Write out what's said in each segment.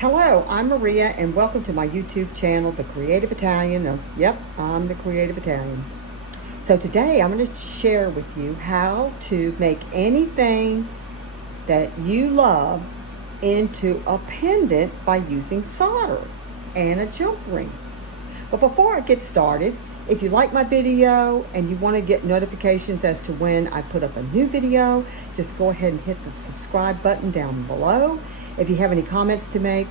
Hello, I'm Maria and welcome to my YouTube channel, The Creative Italian. Yep, I'm The Creative Italian. So today I'm going to share with you how to make anything that you love into a pendant by using solder and a jump ring. But before I get started, if you like my video and you want to get notifications as to when I put up a new video, just go ahead and hit the subscribe button down below. If you have any comments to make,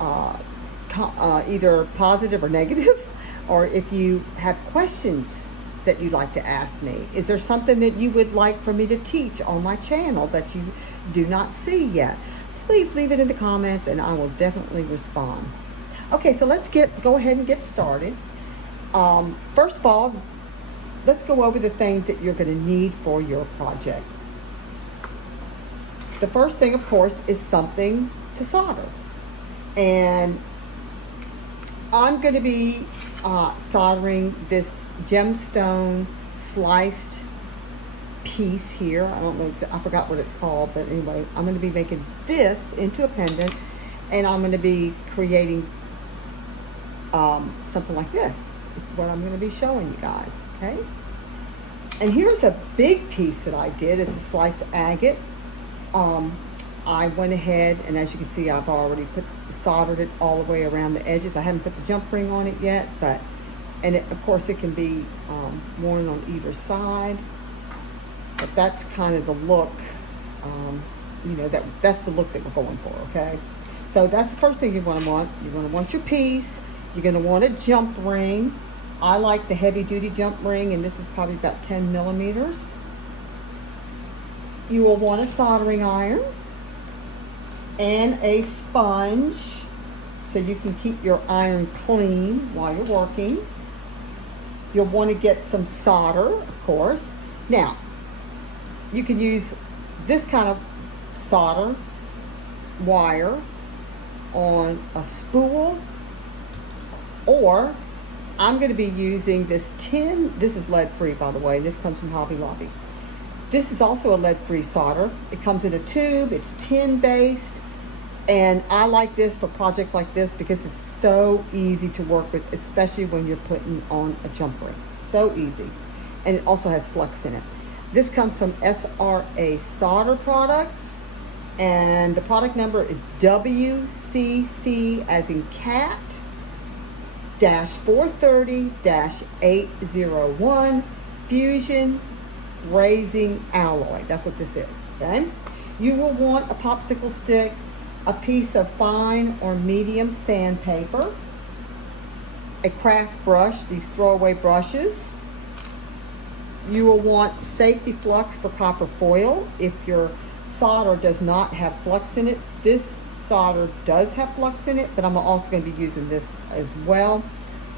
either positive or negative, or if you have questions that you'd like to ask me, is there something that you would like for me to teach on my channel that you do not see yet? Please leave it in the comments and I will definitely respond. Okay, so let's go ahead and get started. First of all, let's go over the things that you're going to need for your project. The first thing, of course, is something to solder. And I'm going to be soldering this gemstone sliced piece here. I don't know, I forgot what it's called, but anyway, I'm going to be making this into a pendant, and I'm going to be creating something like this is what I'm going to be showing you guys, okay? And here's a big piece that I did. It's a slice of agate. I went ahead and, as you can see, I've already soldered it all the way around the edges. I haven't put the jump ring on it yet, of course it can be worn on either side, but that's kind of the look, that's the look that we're going for, okay? So that's the first thing you're going to want. You're going to want your piece. You're going to want a jump ring. I like the heavy duty jump ring, and this is probably about 10 millimeters. You will want a soldering iron and a sponge so you can keep your iron clean while you're working. You'll want to get some solder, of course. Now, you can use this kind of solder wire on a spool, or I'm going to be using this tin. This is lead-free, by the way. This comes from Hobby Lobby. This is also a lead-free solder. It comes in a tube. It's tin-based, and I like this for projects like this because it's so easy to work with, especially when you're putting on a jump ring. So easy. And it also has flux in it. This comes from SRA Solder Products, and the product number is WCC as in cat -430-801 Fusion Brazing Alloy. That's what this is, okay? You will want a popsicle stick, a piece of fine or medium sandpaper, a craft brush, these throwaway brushes. You will want safety flux for copper foil if your solder does not have flux in it. This solder does have flux in it, but I'm also going to be using this as well,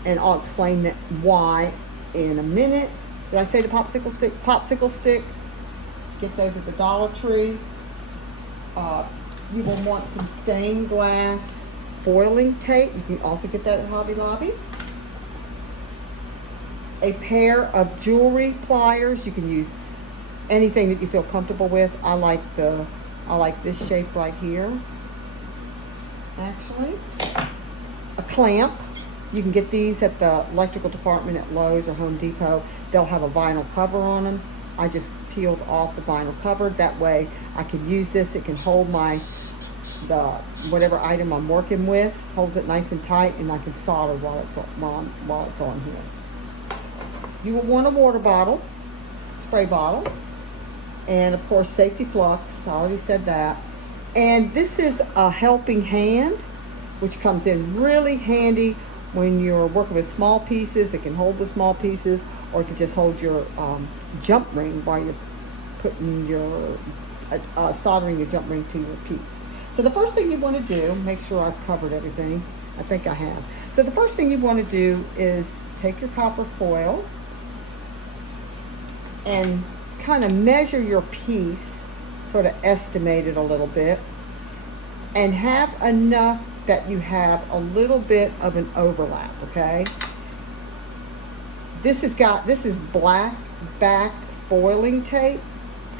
and I'll explain that why in a minute. Did I say the popsicle stick? Popsicle stick. Get those at the Dollar Tree. You will want some stained glass foiling tape. You can also get that at Hobby Lobby. A pair of jewelry pliers. You can use anything that you feel comfortable with. I like this shape right here. Actually, a clamp. You can get these at the electrical department at Lowe's or Home Depot. They'll have a vinyl cover on them. I just peeled off the vinyl cover. That way I can use this. It can hold whatever item I'm working with, holds it nice and tight, and I can solder while it's on here. You will want a water bottle, spray bottle, and of course safety flux. I already said that. And this is a helping hand, which comes in really handy when you're working with small pieces. It can hold the small pieces, or it can just hold your jump ring while you're putting your soldering your jump ring to your piece. So the first thing you want to do, make sure I've covered everything. I think I have. So the first thing you want to do is take your copper foil and kind of measure your piece, sort of estimate it a little bit, and have enough that you have a little bit of an overlap, okay? This is black back foiling tape,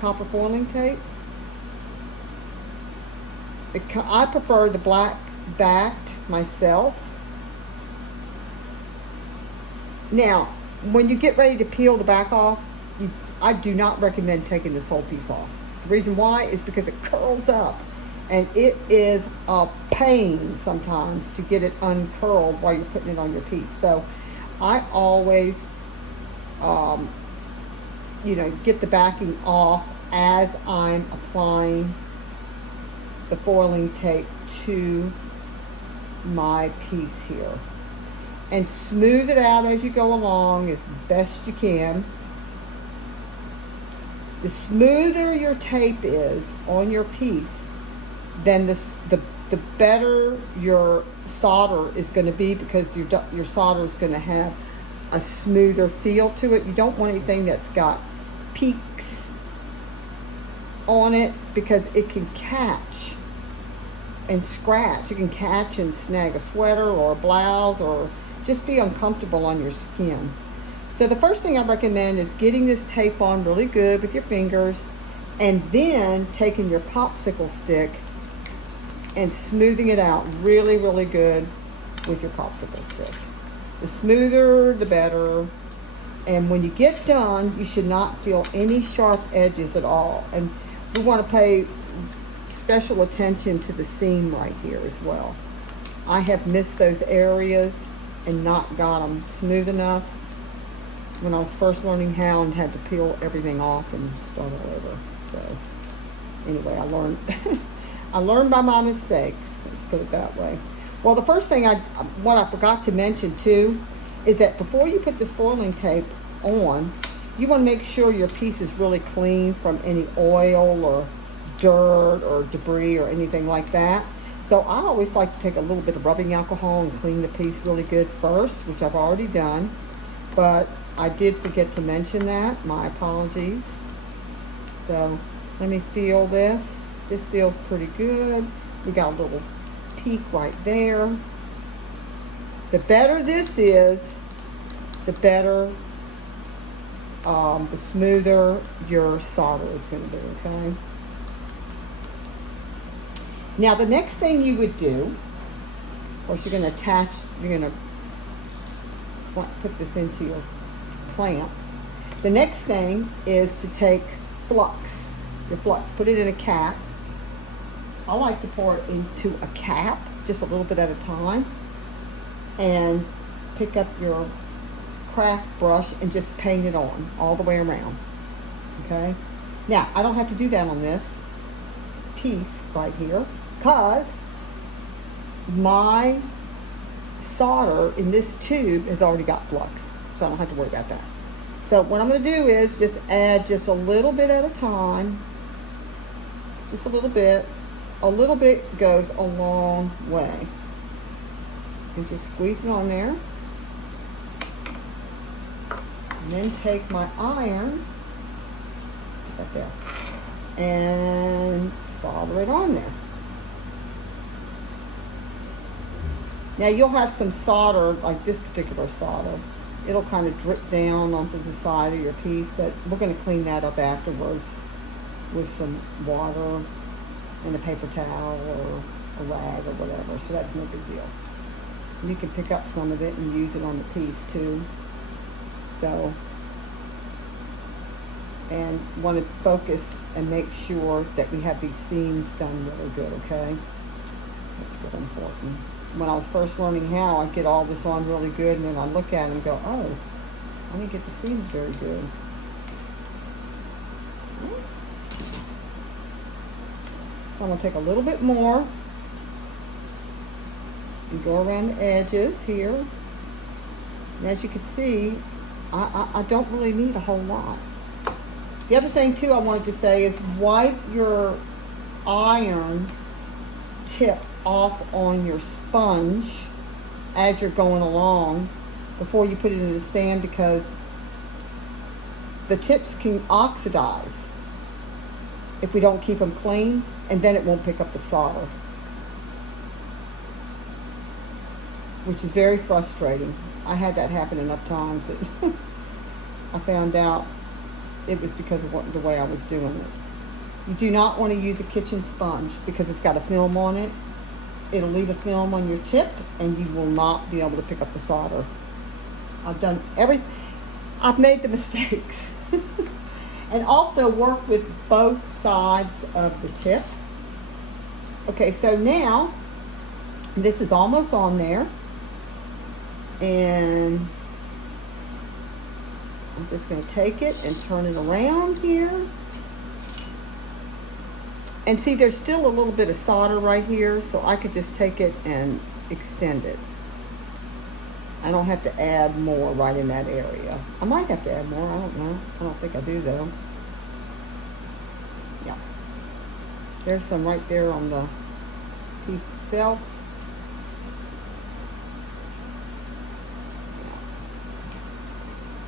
copper foiling tape. I prefer the black backed myself. Now, when you get ready to peel the back off, I do not recommend taking this whole piece off. The reason why is because it curls up, and it is a pain sometimes to get it uncurled while you're putting it on your piece. So I always, get the backing off as I'm applying the foiling tape to my piece here. And smooth it out as you go along as best you can. The smoother your tape is on your piece, then the better your solder is going to be, because your solder is going to have a smoother feel to it. You don't want anything that's got peaks on it, because it can catch and scratch. It can catch and snag a sweater or a blouse, or just be uncomfortable on your skin. So the first thing I recommend is getting this tape on really good with your fingers, and then taking your popsicle stick and smoothing it out really, really good with your popsicle stick. The smoother, the better. And when you get done, you should not feel any sharp edges at all. And we want to pay special attention to the seam right here as well. I have missed those areas and not got them smooth enough when I was first learning how, and had to peel everything off and start all over. So anyway, I learned I learned by my mistakes, let's put it that way. Well, the first thing what I forgot to mention too is that before you put this foiling tape on, you want to make sure your piece is really clean from any oil or dirt or debris or anything like that. So I always like to take a little bit of rubbing alcohol and clean the piece really good first, which I've already done. But I did forget to mention that. My apologies. So let me feel this. This feels pretty good. We got a little peak right there. The better this is, the better, the smoother your solder is going to be, okay? Now the next thing you would do, of course you're going to put this into your clamp. The next thing is to take Flux, your Flux, put it in a cap. I like to pour it into a cap, just a little bit at a time, and pick up your craft brush and just paint it on all the way around, okay? Now, I don't have to do that on this piece right here, because my solder in this tube has already got Flux, so I don't have to worry about that. So what I'm going to do is just add just a little bit at a time, just a little bit. A little bit goes a long way. And just squeeze it on there. And then take my iron, right there, and solder it on there. Now you'll have some solder, like this particular solder. It'll kind of drip down onto the side of your piece, but we're going to clean that up afterwards with some water and a paper towel or a rag or whatever, so that's no big deal. And you can pick up some of it and use it on the piece too. So, and want to focus and make sure that we have these seams done really good, okay? That's really important. When I was first learning how, I'd get all this on really good, and then I look at it and go, oh, I didn't get the seams very good. So I'm going to take a little bit more and go around the edges here. And as you can see, I don't really need a whole lot. The other thing too I wanted to say is wipe your iron tip off on your sponge as you're going along before you put it in the stand, because the tips can oxidize if we don't keep them clean, and then it won't pick up the solder, which is very frustrating. I had that happen enough times that I found out it was because of the way I was doing it. You do not want to use a kitchen sponge because it's got a film on it. it'll leave a film on your tip and you will not be able to pick up the solder. I've made the mistakes. And also work with both sides of the tip. Okay, so now this is almost on there. And I'm just going to take it and turn it around here. And see, there's still a little bit of solder right here, so I could just take it and extend it. I don't have to add more right in that area. I might have to add more, I don't know. I don't think I do though. Yeah. There's some right there on the piece itself.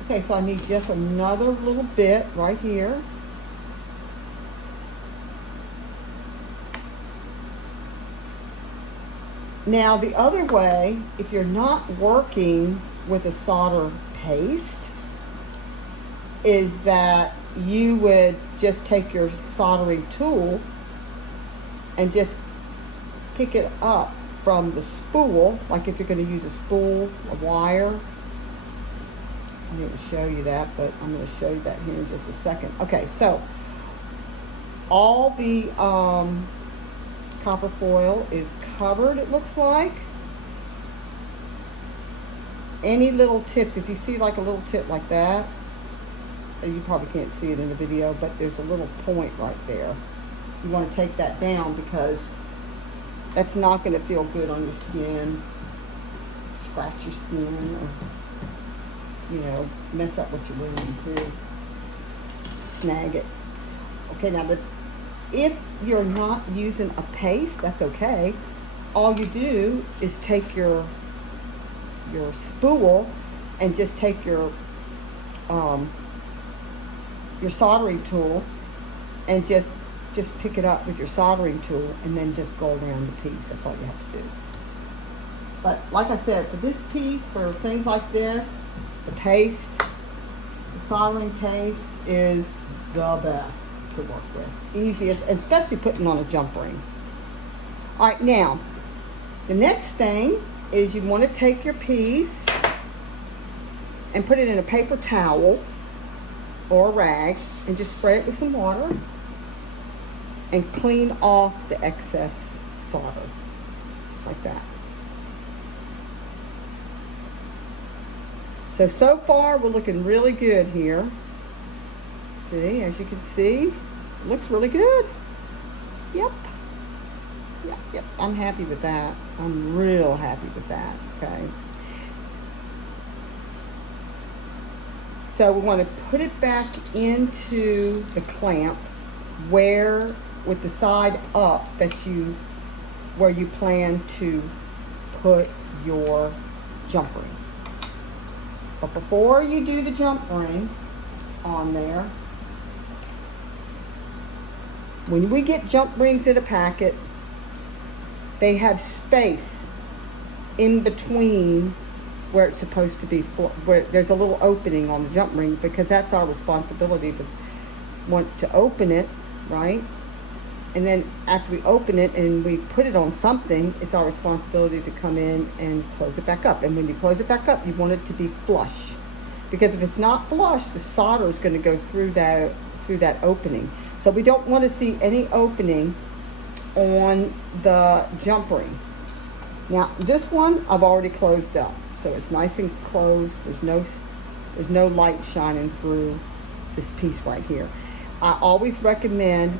Okay, so I need just another little bit right here. Now the other way, if you're not working with a solder paste, is that you would just take your soldering tool and just pick it up from the spool, like if you're going to use a spool, a wire. I didn't show you that, but I'm going to show you that here in just a second. Okay, so all the copper foil is covered, it looks like. Any little tips, if you see like a little tip like that, you probably can't see it in the video, but there's a little point right there. You want to take that down because that's not going to feel good on your skin, scratch your skin, or mess up what you're wearing too. Snag it. Okay, now if you're not using a paste, that's okay. All you do is take your spool and just take your soldering tool and just pick it up with your soldering tool and then just go around the piece. That's all you have to do. But like I said, for this piece, for things like this, the paste, the soldering paste is the best to work with. Easiest, especially putting on a jump ring. All right, now, the next thing is you want to take your piece and put it in a paper towel or a rag and just spray it with some water and clean off the excess solder. Just like that. So far we're looking really good here. See, as you can see, it looks really good. Yep. I'm happy with that. I'm real happy with that, okay? So we want to put it back into the clamp where, with the side up, where you plan to put your jump ring. But before you do the jump ring on there, when we get jump rings in a packet, they have space in between where it's supposed to be, where there's a little opening on the jump ring, because that's our responsibility to want to open it, right? And then after we open it and we put it on something, it's our responsibility to come in and close it back up. And when you close it back up, you want it to be flush, because if it's not flush, the solder is going to go through that opening. So we don't want to see any opening on the jump ring. Now this one I've already closed up, so it's nice and closed. There's no light shining through this piece right here. I always recommend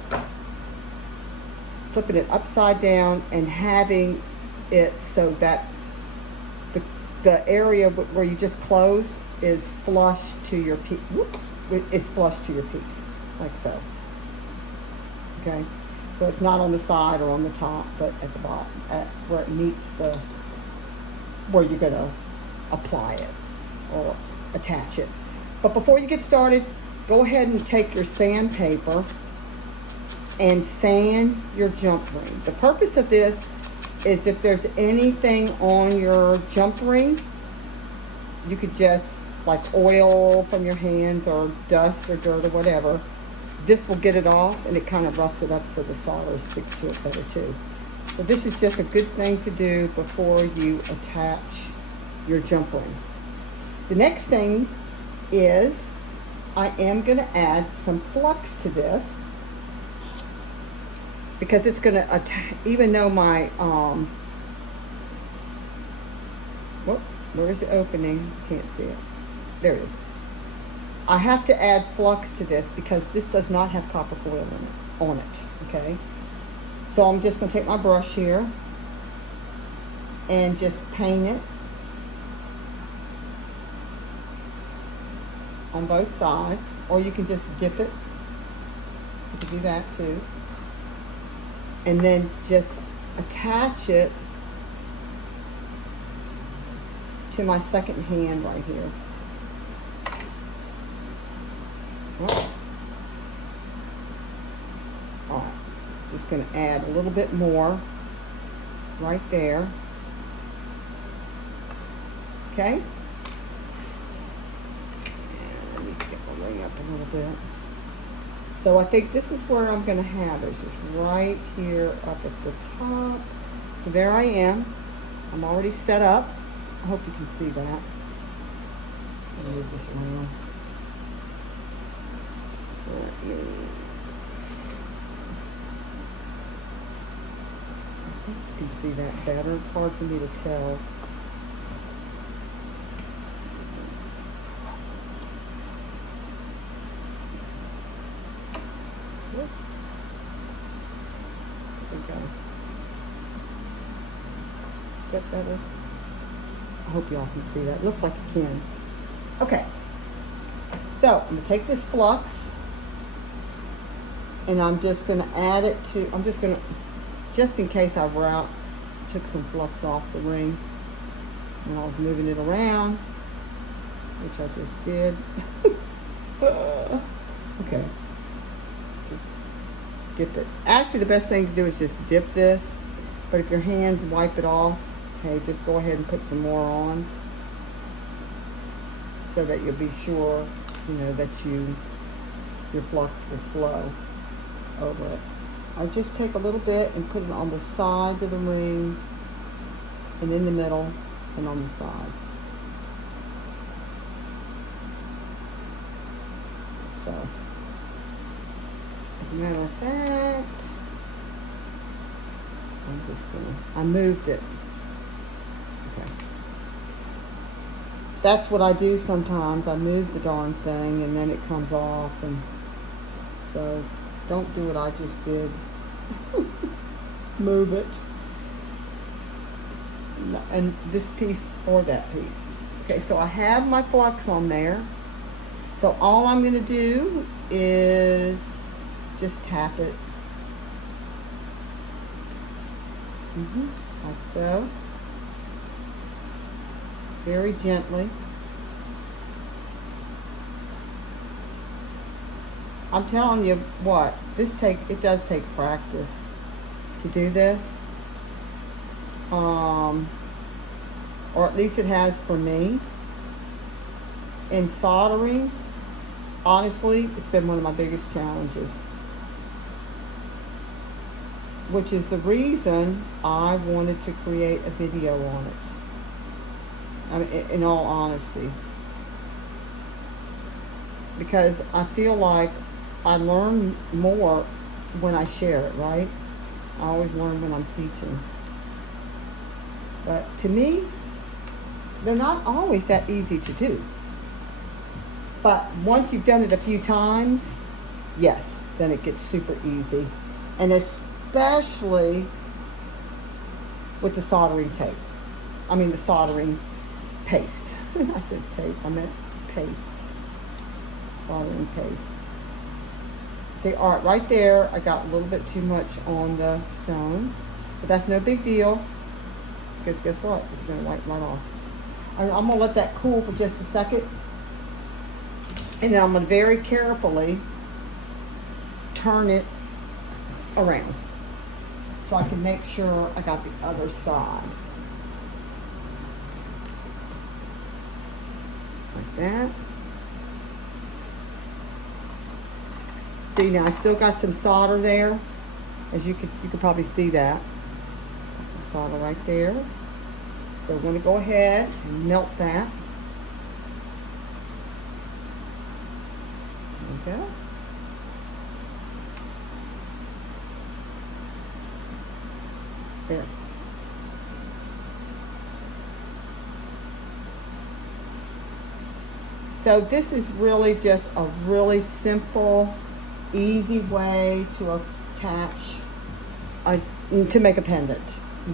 flipping it upside down and having it so that the area where you just closed is flush to your piece. It's flush to your piece, like so. Okay, so it's not on the side or on the top, but at the bottom, at where it meets where you're gonna apply it or attach it. But before you get started, go ahead and take your sandpaper and sand your jump ring. The purpose of this is if there's anything on your jump ring, you could just, like oil from your hands or dust or dirt or whatever, this will get it off and it kind of roughs it up so the solder sticks to it better too. So this is just a good thing to do before you attach your jump ring. The next thing is I am going to add some flux to this, because it's going to even though my where is the opening? Can't see it. There it is. I have to add flux to this because this does not have copper foil on it. Okay, so I'm just going to take my brush here and just paint it on both sides, or you can just dip it. You can do that too. And then just attach it to my second hand right here. All right, just going to add a little bit more right there. Okay. And let me get my ring up a little bit. So I think this is where I'm going to have it. It's just right here up at the top. So there I am. I'm already set up. I hope you can see that. Move this around. I think you can see that better. It's hard for me to tell. Get better. I hope y'all can see that. Looks like you can. Okay. So I'm gonna take this flux and I'm just gonna add it to. I'm just gonna, just in case I took some flux off the ring when I was moving it around, which I just did. Okay. Just dip it. Actually, the best thing to do is just dip this. But if your hands wipe it off, okay, just go ahead and put some more on so that you'll be sure, that your flux will flow over it. I just take a little bit and put it on the sides of the ring and in the middle and on the side. So, as a matter of fact, I moved it. Okay. That's what I do sometimes. I move the darn thing and then it comes off, and so don't do what I just did. Move it. And this piece or that piece. Okay, so I have my flux on there. So all I'm going to do is just tap it. Like so. Very gently. I'm telling you what, it does take practice to do this. Or at least it has for me. In soldering, honestly, it's been one of my biggest challenges. Which is the reason I wanted to create a video on it. I mean, in all honesty. Because I feel like I learn more when I share it, right? I always learn when I'm teaching. But to me, they're not always that easy to do. But once you've done it a few times, yes, then it gets super easy. And especially with the soldering tape. I mean the soldering paste. I said tape, I meant paste. Soldering paste. See, all right, right there, I got a little bit too much on the stone. But that's no big deal. Because guess what? It's going to wipe right off. I'm going to let that cool for just a second. And then I'm going to very carefully turn it around. So I can make sure I got the other side. Just like that. See, now I still got some solder there. As you could probably see that. solder right there. So we're going to go ahead and melt that. There we go. There. So this is really just a really simple, easy way to attach, to make a pendant,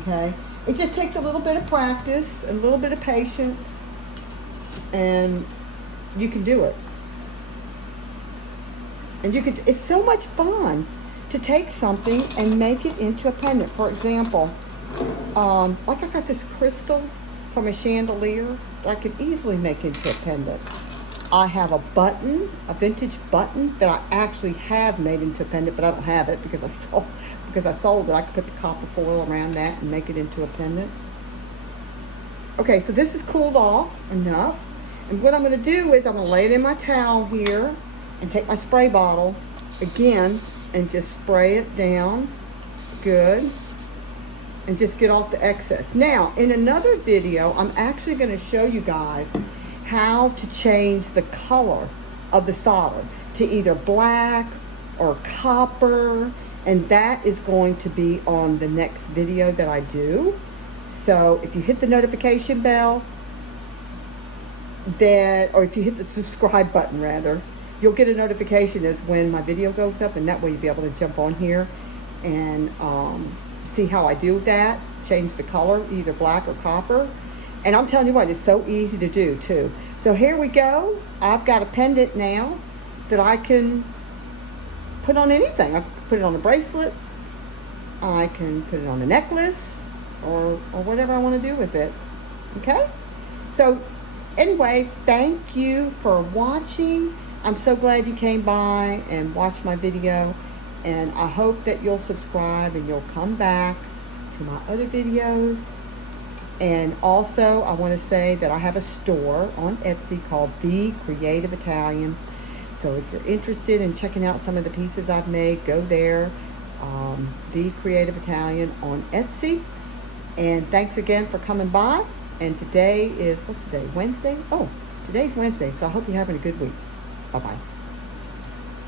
okay? It just takes a little bit of practice, a little bit of patience, and you can do it. And you can, it's so much fun to take something and make it into a pendant. For example, like I got this crystal from a chandelier that I could easily make into a pendant. I have a button, a vintage button that I actually have made into a pendant, but I don't have it because I sold it. I could put the copper foil around that and make it into a pendant. Okay, so this is cooled off enough. And what I'm going to do is I'm going to lay it in my towel here and take my spray bottle again and just spray it down. Good. And just get off the excess. Now, in another video, I'm actually going to show you guys how to change the color of the solder to either black or copper, and that is going to be on the next video that I do. So if you hit the notification bell, or if you hit the subscribe button rather, you'll get a notification as when my video goes up, and that way you'll be able to jump on here and see how I do that, change the color, either black or copper. And I'm telling you what, it's so easy to do too. So here we go. I've got a pendant now that I can put on anything. I can put it on a bracelet. I can put it on a necklace or whatever I want to do with it. Okay? So anyway, thank you for watching. I'm so glad you came by and watched my video. And I hope that you'll subscribe and you'll come back to my other videos. And also, I want to say that I have a store on Etsy called The Creative Italian. So if you're interested in checking out some of the pieces I've made, go there. The Creative Italian on Etsy. And thanks again for coming by. And today is, what's today? Wednesday? Oh, today's Wednesday. So I hope you're having a good week. Bye-bye.